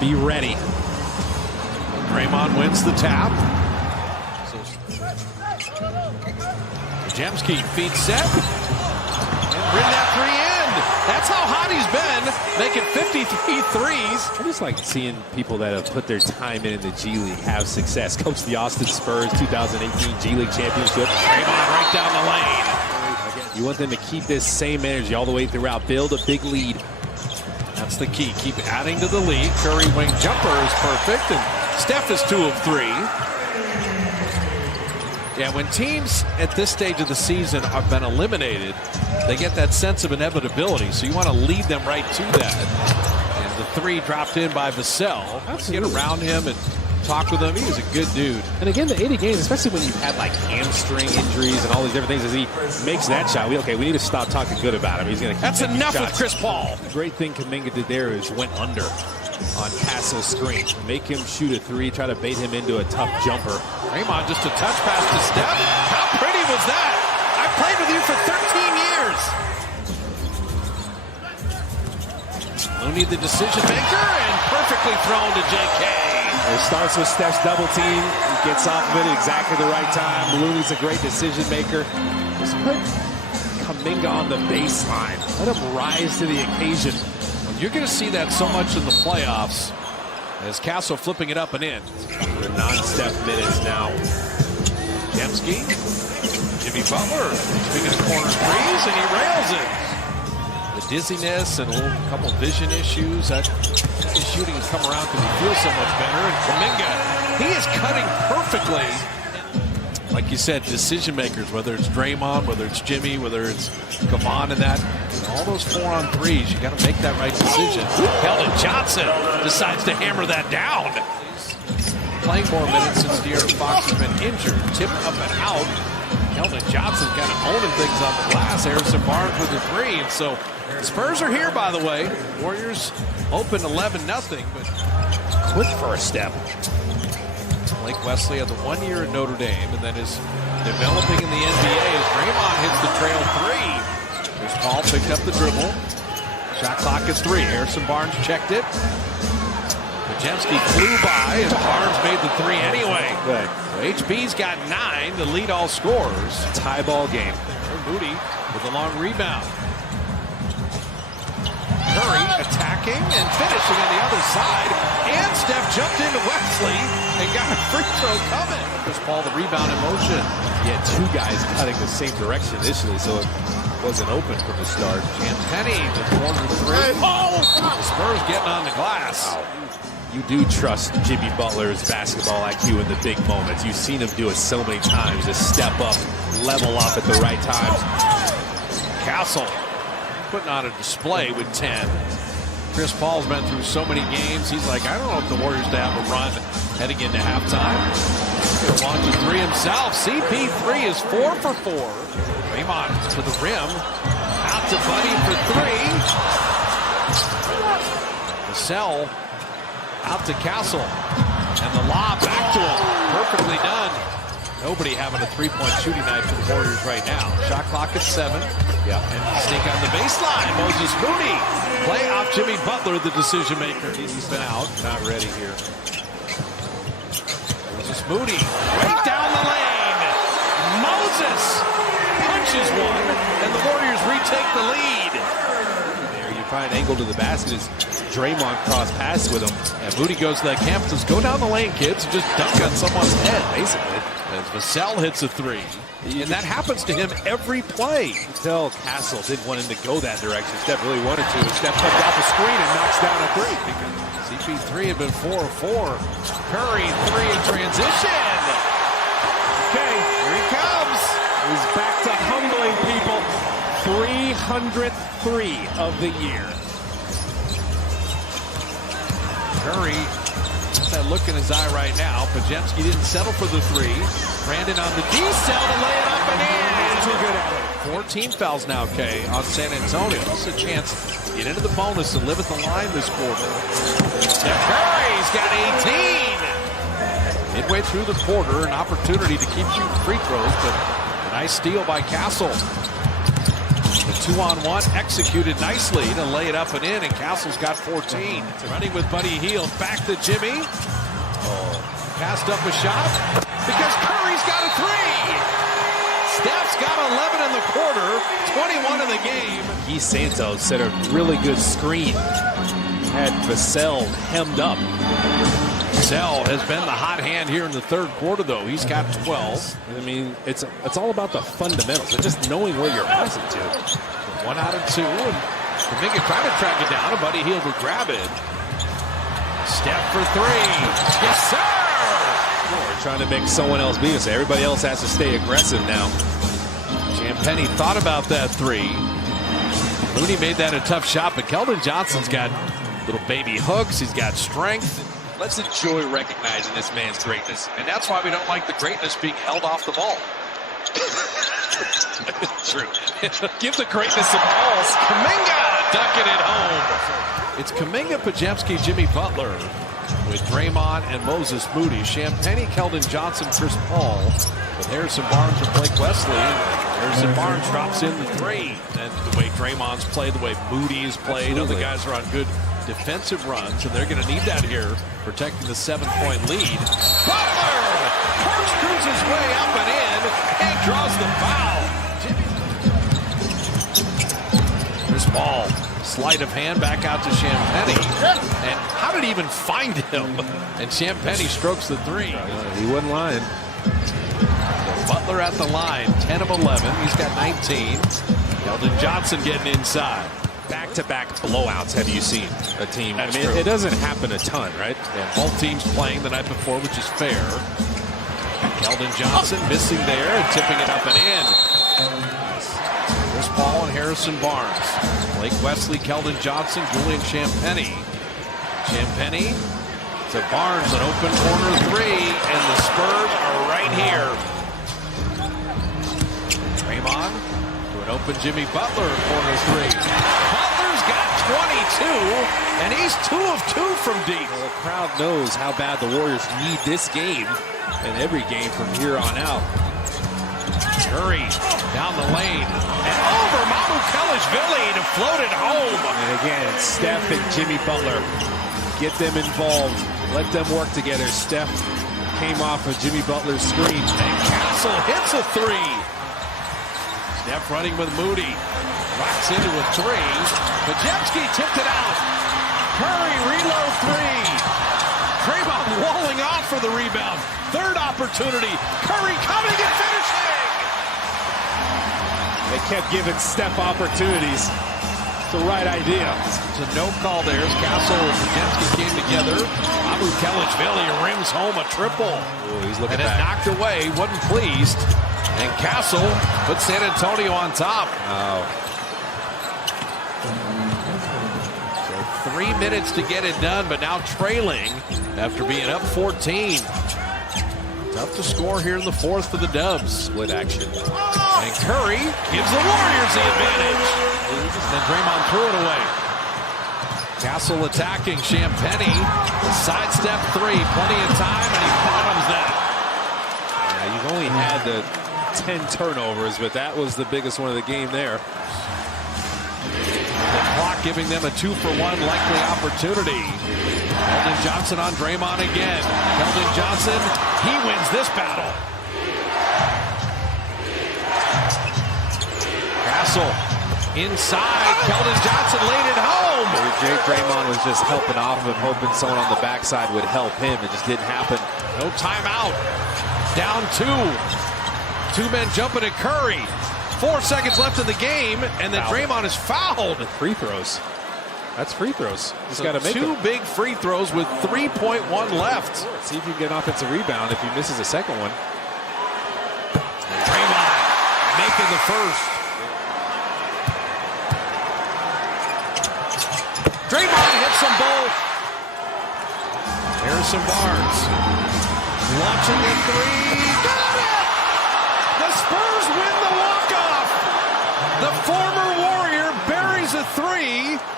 Be ready. Draymond wins the tap. Jemski feed set. And bring that three in. That's how hot he's been, making 53 threes. I just like seeing people that have put their time in the G League have success. Coach the Austin Spurs 2018 G League Championship. Draymond right down the lane. You want them to keep this same energy all the way throughout. Build a big lead. That's the key. Keep adding to the lead. Curry wing jumper is perfect, and Steph is 2 of 3. Yeah, when teams at this stage of the season have been eliminated, they get that sense of inevitability. So you want to lead them right to that. And the 3 dropped in by Vassell. Get around him and talk with him. He was a good dude. And again, the 80 games, especially when you've had like hamstring injuries and all these different things, as he makes that shot, we need to stop talking good about him. He's going to keep That's enough shots. With Chris Paul. The great thing Kuminga did there is went under on Castle's screen. Make him shoot a 3, try to bait him into a tough jumper. Draymond just a touch pass to Steph. How pretty was that? I played with you for 13 years. Looney the decision maker and perfectly thrown to JK. It starts with Steph's double team. He gets off of it at exactly the right time. Looney's a great decision maker. Just put Kuminga on the baseline. Let him rise to the occasion. You're going to see that so much in the playoffs as Castle flipping it up and in. The non-Steph minutes now. Jemski, Jimmy Butler, speaking of corner threes, and he rails it. The dizziness and a couple vision issues. That his shooting has come around because he feels so much better. And Kuminga, he is cutting perfectly. Like you said, decision makers, whether it's Draymond, whether it's Jimmy, whether it's Kevon and that, all those 4-on-3s, you got to make that right decision. Keldon Johnson decides to hammer that down. Playing more minutes since De'Aaron Fox has been injured. Tipped up and out. Keldon Johnson kind of owning things on the glass. Harrison Barnes with the 3. And so the Spurs are here, by the way. Warriors open 11-0, but quick first step. Blake Wesley had the 1 year at Notre Dame and then is developing in the NBA as Draymond hits the trail 3. Here's Paul picked up the dribble. Shot clock is 3. Harrison Barnes checked it. Jemski flew by and Barnes made the 3 anyway. Good. So HB's got 9 to lead all scorers. Tie ball game. Moody with a long rebound. Curry attacking and finishing on the other side. And Steph jumped into Wesley and got a free throw coming. Chris Paul, the rebound in motion. He had 2 guys cutting the same direction initially, so it wasn't open from the start. Penny, the corner 3. Oh! The Spurs getting on the glass. Wow. You do trust Jimmy Butler's basketball IQ in the big moments. You've seen him do it so many times. Just step up, level up at the right times. Castle putting on a display with 10. Chris Paul's been through so many games. He's like, I don't know if the Warriors to have a run heading into halftime. He's going to launch a 3 himself. CP3 is 4 for 4. Draymond to the rim. Out to Buddy for 3. Vassell out to Castle. And the lob back to him. Perfectly done. Nobody having a 3-point shooting night for the Warriors right now. Shot clock at 7. Yeah. And sneak on the baseline. Moses Moody. Play off Jimmy Butler, the decision maker. He's been out. Not ready here. Moses Moody. Right down the lane. Moses punches one. And the Warriors retake the lead. There you find an angle to the basket as Draymond cross pass with him. And Moody goes to that camp and says, go down the lane, kids, and just dunk on someone's head, basically. As Vassell hits a 3. And that happens to him every play. You can tell Castle didn't want him to go that direction. Steph really wanted to. Steph comes off the screen and knocks down a 3. CP3 had been 4 of 4. Curry, 3 in transition. Okay, here he comes. He's back to humbling people. 303 of the year. Curry, that look in his eye right now. Pajemski didn't settle for the 3. Brandon on the D-cell to lay it up and in. Too good at it. 14 fouls now, Kay, on San Antonio. It's a chance to get into the bonus and live at the line this quarter. Steph Curry's got 18. Midway through the quarter, an opportunity to keep shooting free throws, but a nice steal by Castle. The 2-on-1 executed nicely to lay it up and in, and Castle's got 14. Running with Buddy Hield, back to Jimmy. Passed up a shot because Curry's got a three. Steph's got 11 in the quarter, 21 in the game. He Santos set a really good screen. Had Vassell hemmed up. Vassell has been the hot hand here in the third quarter, though. He's got 12. I mean, it's all about the fundamentals and just knowing where you're passing to. 1 out of 2, and Kuminga trying to track it down, and Buddy Hield will grab it. Step for 3. Yes, sir! We're trying to make someone else beat us. Everybody else has to stay aggressive now. Champagnie thought about that 3. Looney made that a tough shot, but Keldon Johnson's got little baby hooks. He's got strength. Let's enjoy recognizing this man's greatness. And that's why we don't like the greatness being held off the ball. True. Give the greatness some balls. Kuminga ducking it home. It's Kuminga, Podziemski, Jimmy Butler with Draymond and Moses Moody. Champagnie, Keldon Johnson, Chris Paul with Harrison Barnes and Blake Wesley. Harrison Barnes drops in the 3. And the way Draymond's played, the way Moody's played, other guys are on good defensive runs, and they're going to need that here, protecting the 7-point lead. Butler corkscrews his way up and in, and draws the foul. Chris Paul, sleight of hand back out to Champagnie. And how did he even find him? And Champagnie strokes the 3. He wasn't lying. Butler at the line, 10 of 11. He's got 19. Keldon Johnson getting inside. Back-to-back blowouts have you seen a team? That's I mean, true. it doesn't happen a ton, right? Yeah, both teams playing the night before, which is fair. Keldon Johnson missing there and tipping it up and in. Chris Paul and Harrison Barnes. Blake Wesley, Keldon Johnson, Julian Champagnie. Champagnie to Barnes, an open corner 3, and the Spurs are right here. Draymond to an open Jimmy Butler, corner 3. Butler's got 22, and he's 2 of 2 from deep. Well, the crowd knows how bad the Warriors need this game and every game from here on out. Curry down the lane and over Mamukelashvili to float it home. And again, Steph and Jimmy Butler, get them involved. Let them work together. Steph came off of Jimmy Butler's screen. And Castle hits a 3. Steph running with Moody. Rocks into a 3. Podziemski tipped it out. Curry reload 3. Draymond walling off for the rebound. Third opportunity. Curry coming and finishing. They kept giving Steph opportunities. It's the right idea. It's a no call there as Castle and Podziemski came together. Mamukelashvili rims home a triple. Ooh, he's looking and back. it knocked away. Wasn't pleased. And Castle put San Antonio on top. Oh. So 3 minutes to get it done, but now trailing after being up 14. Tough to score here in the fourth for the Dubs. Split action. And Curry gives the Warriors the advantage. And then Draymond threw it away. Castle attacking Champagnie. Sidestep 3, plenty of time, and he bottoms that. Yeah, you've only had the 10 turnovers, but that was the biggest one of the game there. The clock giving them a 2-for-1 likely opportunity. Keldon Johnson on Draymond again. Keldon Johnson, he wins this battle. Castle inside. Keldon Johnson laid it home. Draymond was just helping off of him, hoping someone on the backside would help him. It just didn't happen. No timeout. Down 2. 2 men jumping at Curry. 4 seconds left in the game, and then Draymond is fouled. Free throws. That's free throws. He's got to make 2 them. big free throws with 3.1 left. See if you can get an offensive rebound if he misses a second one. Draymond making the first. Draymond hits them both. Harrison Barnes launching the 3. Got it! The Spurs win the walk-off. The former